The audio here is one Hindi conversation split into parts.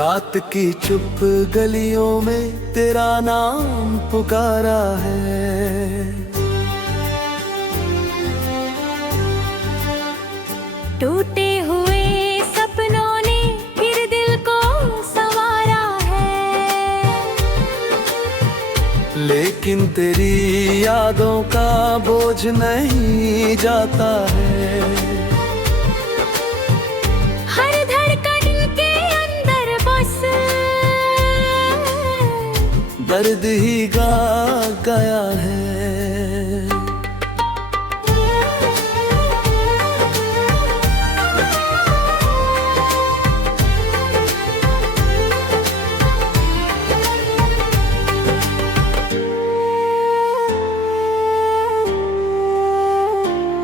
रात की चुप गलियों में तेरा नाम पुकारा है। टूटे हुए सपनों ने फिर दिल को संवारा है, लेकिन तेरी यादों का बोझ नहीं जाता है। हर धड़कन के अंदर बस दर्द ही गा गया है।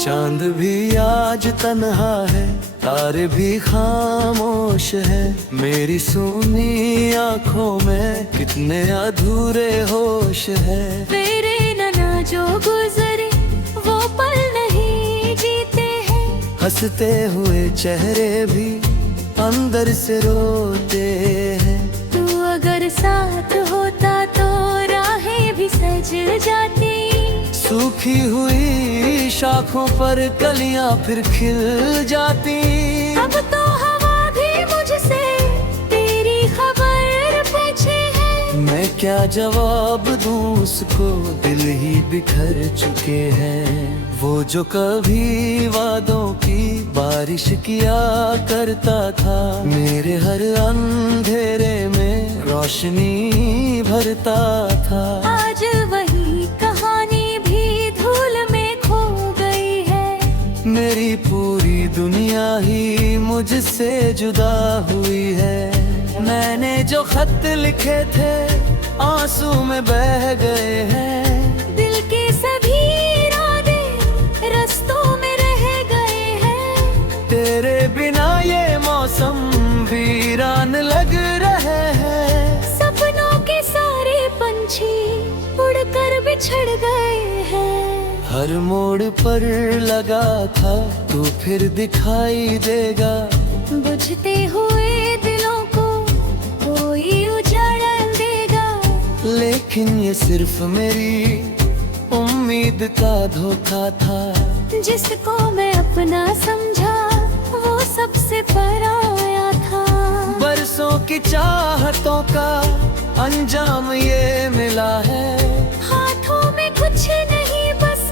चांद भी आज तन्हा है, तारे भी खामोश है। मेरी सूनी आंखों में कितने अधूरे होश है। तेरे नैना जो गुजरे वो पल नहीं जीते हैं। हंसते हुए चेहरे भी अंदर से रोते हैं। तू अगर साथ होता तो राहें भी सज जाती। सूखी हुई शाखों पर कलियां फिर खिल जाती। अब तो हवा भी मुझसे तेरी खबर पूछे है। मैं क्या जवाब दूं उसको, दिल ही बिखर चुके हैं। वो जो कभी वादों की बारिश किया करता था, मेरे हर अंधेरे में रोशनी भरता था। आज वही कहानी भी धूल में खो गई है। मेरी पूरी दुनिया ही मुझसे जुदा हुई है। मैंने जो खत लिखे थे आंसू में बह गए हैं। दिल के सभी इरादे रस्तों में रह गए हैं। तेरे बिना ये मौसम वीरान लग रहे हैं। सपनों के सारे पंछी उड़कर बिछड़ गए हैं। हर मोड़ पर लगा था तू फिर दिखाई देगा। बुझते हुए दिलों को कोई उजाड़ देगा। लेकिन ये सिर्फ मेरी उम्मीद का धोखा था। जिसको मैं अपना समझा वो सबसे पराया था। बरसों की चाहतों का अंजाम ये मिला है। हाथों में कुछ नहीं बस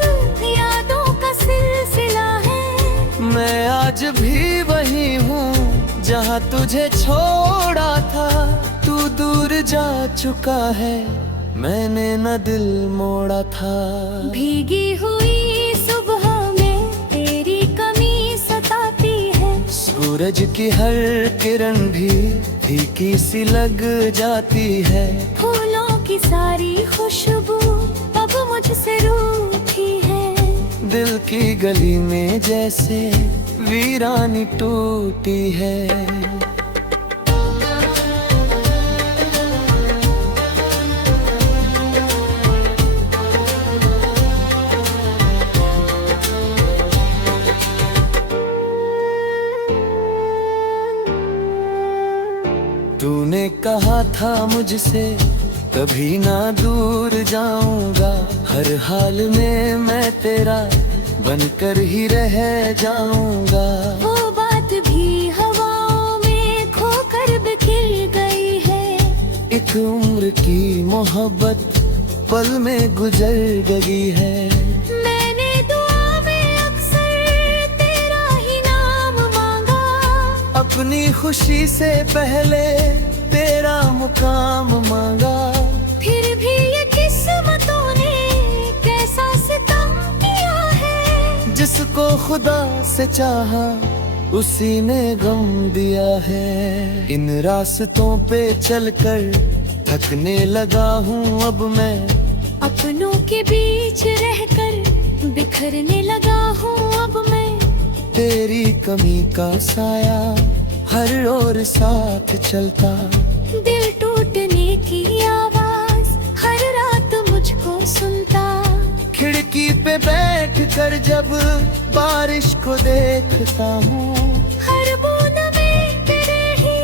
यादों का सिलसिला है। मैं आज भी वही हूँ जहाँ तुझे छोड़ा था। तू दूर जा चुका है, मैंने न दिल मोड़ा था। भीगी हुई सुबह में तेरी कमी सताती है। सूरज की हर किरण भी फीकी सी लग जाती है। फूलों की सारी खुशबू अब मुझसे रूठी है। दिल की गली में जैसे वीरानी टूटी है। तूने कहा था मुझसे कभी ना दूर जाऊंगा। हर हाल में मैं तेरा बनकर ही रह जाऊंगा। वो बात भी हवाओं में खोकर बिखर गई है। एक उम्र की मोहब्बत पल में गुजर गई है। मैंने दुआ में अक्सर तेरा ही नाम मांगा। अपनी खुशी से पहले तेरा मुकाम मांगा। फिर भी ये किस्मतों ने कैसा सितम किया है। जिसको खुदा से चाहा उसी ने गम दिया है। इन रास्तों पे चलकर थकने लगा हूँ अब मैं। अपनों के बीच रहकर बिखरने लगा हूँ अब मैं। तेरी कमी का साया हर ओर साथ चलता। दिल टूटने की आवाज हर रात मुझको सुनता। खिड़की पे बैठ कर जब बारिश को देखता हूँ। हर बूंद में तेरे ही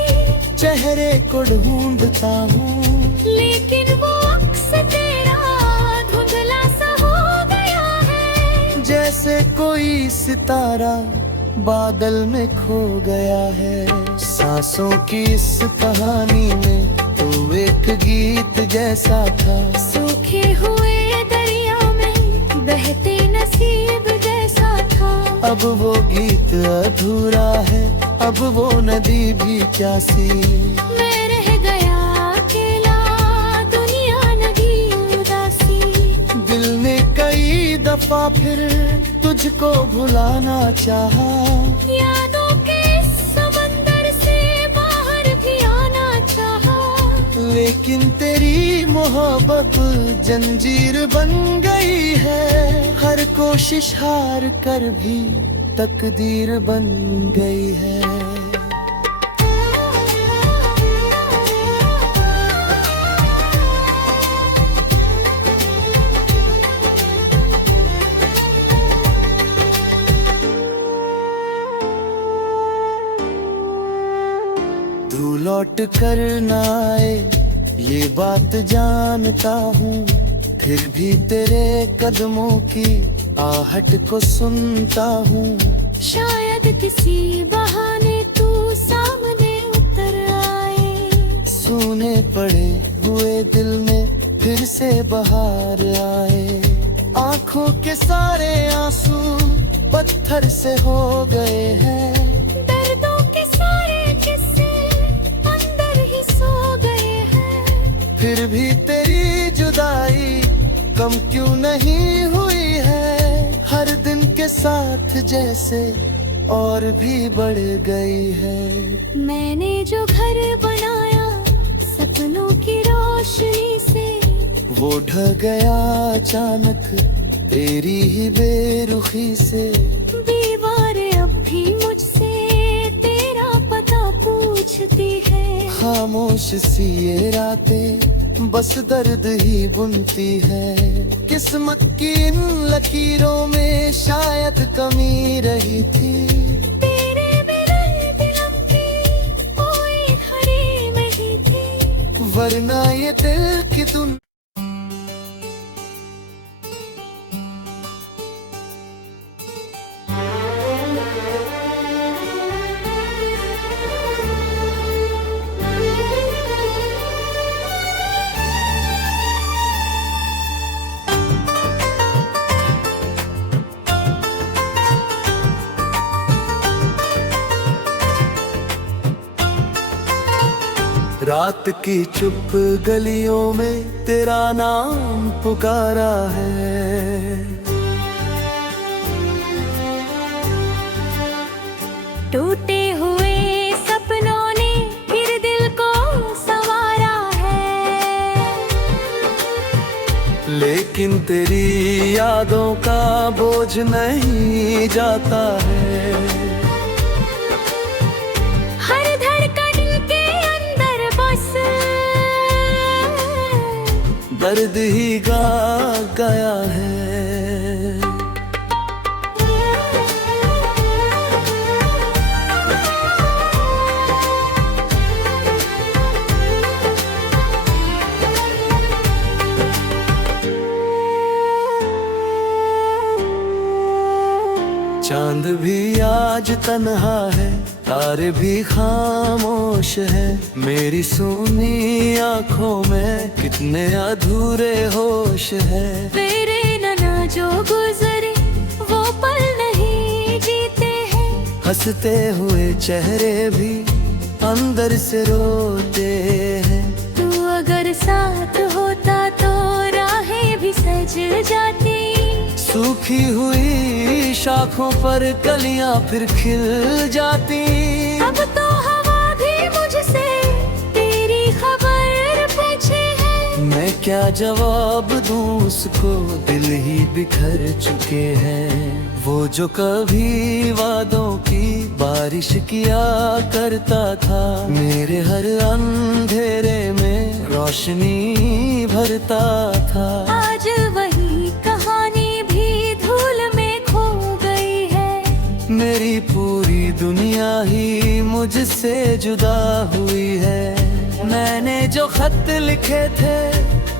चेहरे को ढूंढता हूँ, लेकिन वो अक्स तेरा धुंधला सा हो गया है। जैसे कोई सितारा बादल में खो गया है। सांसों की इस कहानी में तू एक गीत जैसा था, सूखे हुए दरिया में बहते नसीब जैसा था। अब वो गीत अधूरा है, अब वो नदी भी प्यासी। मैं रह गया अकेला, दुनिया लगी उदासी। दिल ने कई दफा फिर तुझको भुलाना चाहा, यादों के समंदर से बाहर भी आना चाहा। लेकिन तेरी मोहब्बत जंजीर बन गई है। हर कोशिश हार कर भी तकदीर बन गई है। तू लौट कर ना आए ये बात जानता हूँ, फिर भी तेरे कदमों की आहट को सुनता हूँ। शायद किसी बहाने तू सामने उतर आए, सूने पड़े हुए दिल में फिर से बहार आए। आँखों के सारे आंसू पत्थर से हो गए हैं, दर्दों के सारे किस्से अंदर ही सो गए हैं। फिर भी तेरी जुदाई कम क्यों नहीं हुई है। हर दिन के साथ जैसे और भी बढ़ गई है। मैंने जो घर बनाया सपनों की रोशनी से, वो ढह गया अचानक तेरी ही बेरुखी से। दीवारें अब भी मुझसे तेरा पता पूछती है। खामोश सी ये रातें बस दर्द ही बुनती है। किस्मत की इन लकीरों में शायद कमी रही थी। तेरे बिना दिलम की कोई खड़ी नहीं थी, वरना ये दिल की दुनिया रात की चुप गलियों में तेरा नाम पुकारा है। टूटे हुए सपनों ने फिर दिल को संवारा है। लेकिन तेरी यादों का बोझ नहीं जाता है। हर धड़कन के अंदर बस दर्द ही गा गया है। चांद भी आज तन्हा है, तारे भी खामोश है। मेरी सूनी आंखों में कितने अधूरे होश है। तेरे नैना जो गुजरे वो पल नहीं जीते हैं। हंसते हुए चेहरे भी अंदर से रोते हैं। तू अगर साथ होता तो राहें भी सज जाती। सूखी हुई शाखों पर कलियां फिर खिल जाती। अब तो हवा भी मुझसे तेरी खबर पूछे है। मैं क्या जवाब दूं उसको, दिल ही बिखर चुके हैं। वो जो कभी वादों की बारिश किया करता था, मेरे हर अंधेरे में रोशनी भरता था। आज वही कहानी भी धूल में खो गई है। मेरी पूरी दुनिया ही मुझसे जुदा हुई है। मैंने जो खत लिखे थे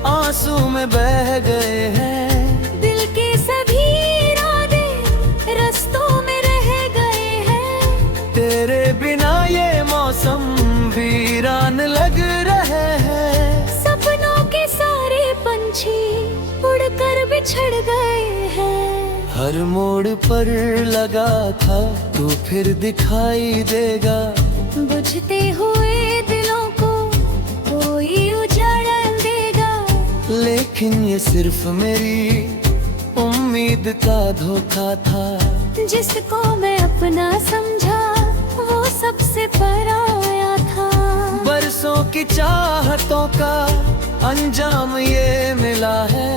आंसू में बह गए हैं। दिल के सभी इरादे रस्तों में रह गए हैं। तेरे बिना ये मौसम वीरान लग रहे हैं। सपनों के सारे पंछी उड़कर बिछड़ गए हैं। हर मोड़ पर लगा था तू फिर दिखाई देगा। बुझते हुए दिलों को कोई उजाड़ देगा। लेकिन ये सिर्फ मेरी उम्मीद का धोखा था। जिसको मैं अपना समझा वो सबसे पराया था। बरसों की चाहतों का अंजाम ये मिला है।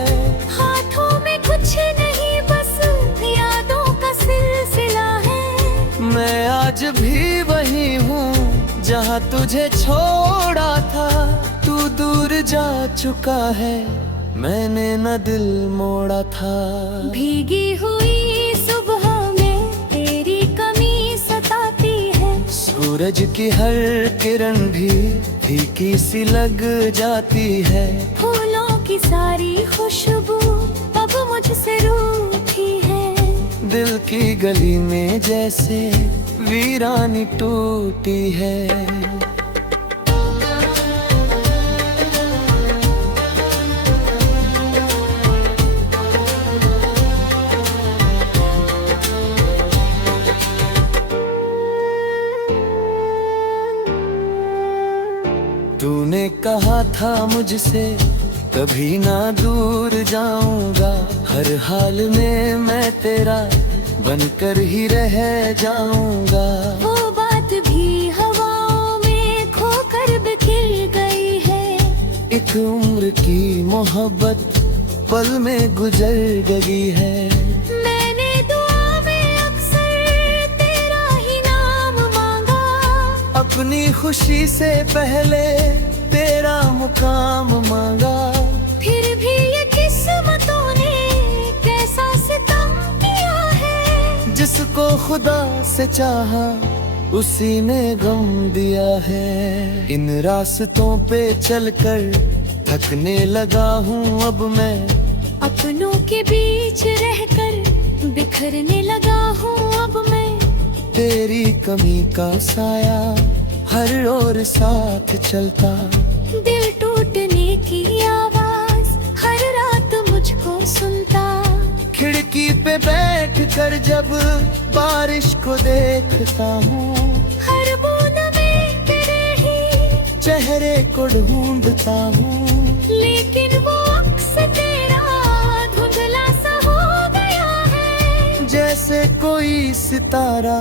हाथों में कुछ नहीं बस यादों का सिलसिला है। मैं आज भी वही हूँ जहाँ तुझे छोड़ा था। तू दूर जा चुका है मैंने न दिल मोड़ा था। भीगी हुई सुबह में तेरी कमी सताती है। सूरज की हर किरण भी फीकी सी लग जाती है। फूलों की सारी खुशबू अब मुझसे रूठी है। दिल की गली में जैसे वीरानी टूटी है। तूने कहा था मुझसे कभी ना दूर जाऊंगा। हर हाल में मैं तेरा बनकर ही रह जाऊंगा। वो बात भी हवाओं में खोकर बिखर गई है। एक उम्र की मोहब्बत पल में गुजर गई है। मैंने दुआ में अक्सर तेरा ही नाम मांगा। अपनी खुशी से पहले तेरा मुकाम मांगा। फिर भी ये किस्मतों ने कैसा सितम किया है। जिसको खुदा से चाहा उसी ने गम दिया है। इन रास्तों पे चलकर थकने लगा हूँ अब मैं। अपनों के बीच रहकर बिखरने लगा हूँ अब मैं। तेरी कमी का साया हर ओर साथ चलता। दिल टूटने की आवाज हर रात मुझको सुनता। खिड़की पे बैठ कर जब बारिश को देखता हूँ। हर बूंद में तेरे ही चेहरे को ढूंढता हूँ। लेकिन वो अक्स तेरा धुंधला सा हो गया है। जैसे कोई सितारा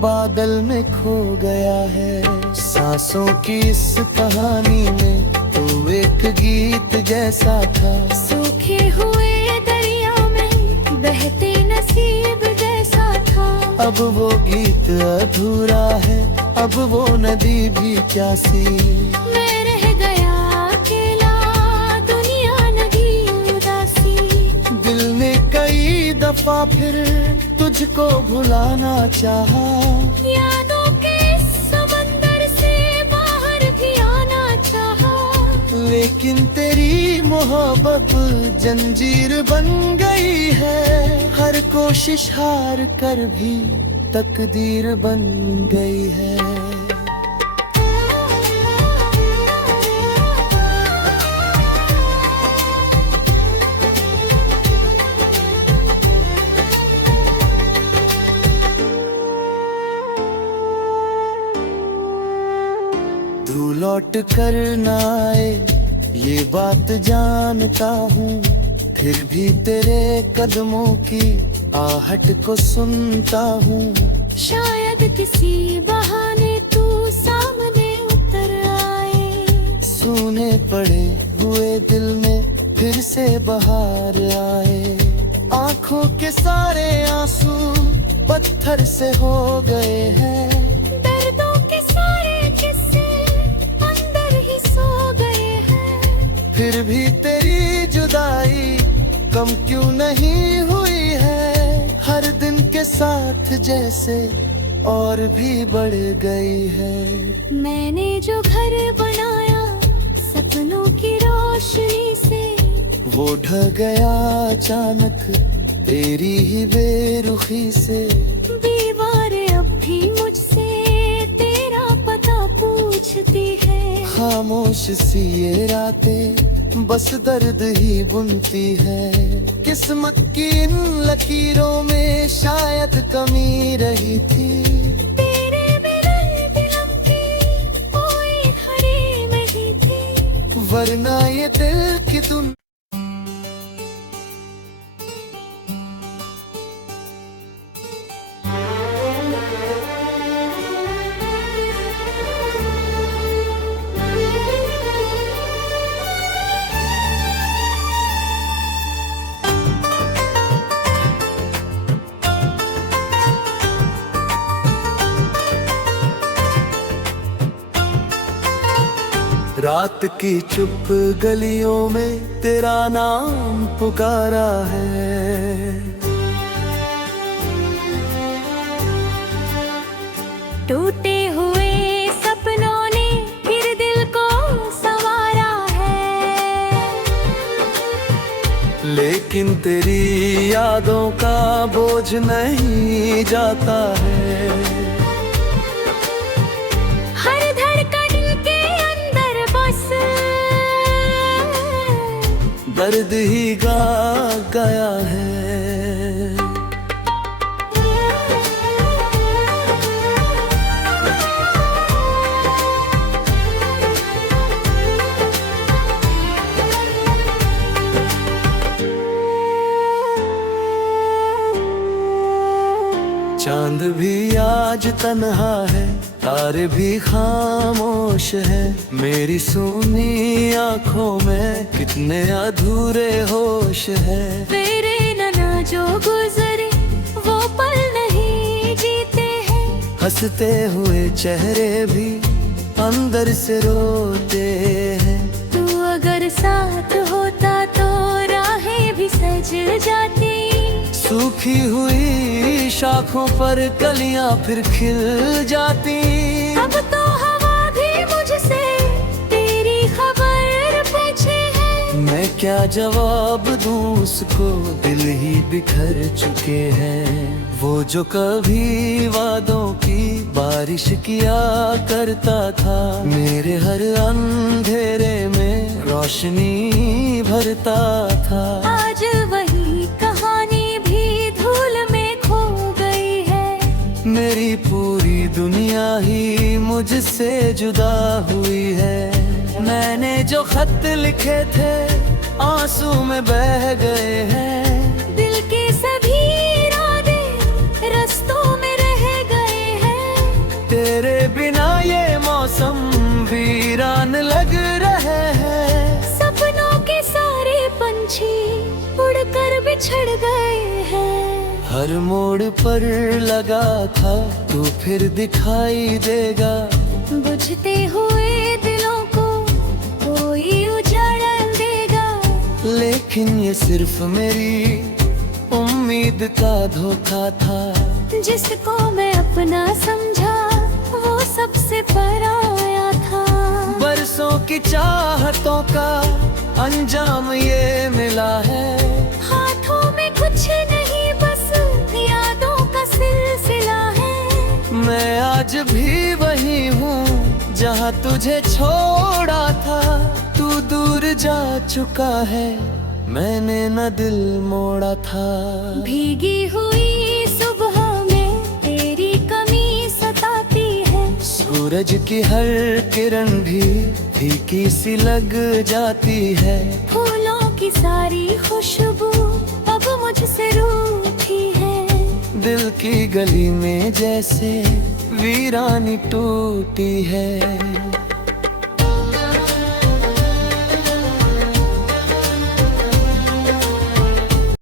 बादल में खो गया है। सांसों की इस कहानी में तू एक गीत जैसा था। सूखे हुए दरिया में बहते नसीब जैसा था। अब वो गीत अधूरा है अब वो नदी भी प्यासी। मैं रह गया अकेला दुनिया लगी उदासी। दिल ने कई दफा फिर तुझको भुलाना चाहा। यादों के समंदर से बाहर भी आना चाहा। लेकिन तेरी मोहब्बत जंजीर बन गई है। हर कोशिश हार कर भी तकदीर बन गई है। तू लौट कर ना आए ये बात जानता हूँ। फिर भी तेरे कदमों की आहट को सुनता हूँ। शायद किसी बहाने तू सामने उतर आए। सूने पड़े हुए दिल में फिर से बहार आए। आँखों के सारे आंसू पत्थर से हो गए हैं। दर्दों के सारे किस्से अंदर ही सो गए हैं। फिर भी तेरी जुदाई कम क्यों नहीं हुई है। हर दिन के साथ जैसे और भी बढ़ गई है। मैंने जो घर बनाया सपनों की रोशनी से, वो ढह गया अचानक तेरी ही बेरुखी से। दीवारें अब भी मुझसे तेरा पता पूछती है। खामोश सी ये रातें बस दर्द ही बुनती है। किस्मत की इन लकीरों में शायद कमी रही थी। तेरे बिना दिलम की कोई खड़ी नहीं थी, वरना ये दिल की तुम रात की चुप गलियों में तेरा नाम पुकारा है। टूटे हुए सपनों ने फिर दिल को संवारा है। लेकिन तेरी यादों का बोझ नहीं जाता है। हर धड़कन के अंदर बस दर्द ही गा गया है। चांद भी आज तन्हा है, तारे भी खामोश है। मेरी सूनी आंखों में कितने अधूरे होश है। तेरे नैना जो गुजरे वो पल नहीं जीते हैं। हंसते हुए चेहरे भी अंदर से रोते हैं। तू अगर साथ होता तो राहें भी सज जाती। सूखी हुई शाखों पर कलियां फिर खिल जाती। अब तो हवा भी मुझसे तेरी खबर पूछे है। मैं क्या जवाब दूं उसको, दिल ही बिखर चुके हैं। वो जो कभी वादों की बारिश किया करता था, मेरे हर अंधेरे में रोशनी भरता था। आज वही कहानी भी धूल में खो गई है। मेरी पूरी दुनिया ही मुझसे जुदा हुई है। मैंने जो खत लिखे थे आंसू में बह गए हैं। दिल के सभी इरादे रस्तों में रह गए हैं। तेरे बिना ये मौसम वीरान लग रहे हैं। सपनों के सारे पंछी उड़कर बिछड़ गए हैं। हर मोड़ पर लगा था तू फिर दिखाई देगा। बुझते हुए दिलों को कोई उजाड़ देगा। लेकिन ये सिर्फ मेरी उम्मीद का धोखा था। जिसको मैं अपना समझा वो सबसे पराया था। बरसों की चाहतों का अंजाम ये मिला है। हाथों में कुछ नहीं बस यादों का सिलसिला है। मैं आज भी वही हूँ जहाँ तुझे छोड़ा था। तू दूर जा चुका है, मैंने न दिल मोड़ा था। भीगी हुई सुबह में तेरी कमी सताती है। सूरज की हर किरण भी फीकी सी लग जाती है। फूलों की सारी खुशबू अब मुझसे रूठी है। दिल की गली में जैसे वीरानी टूटी है।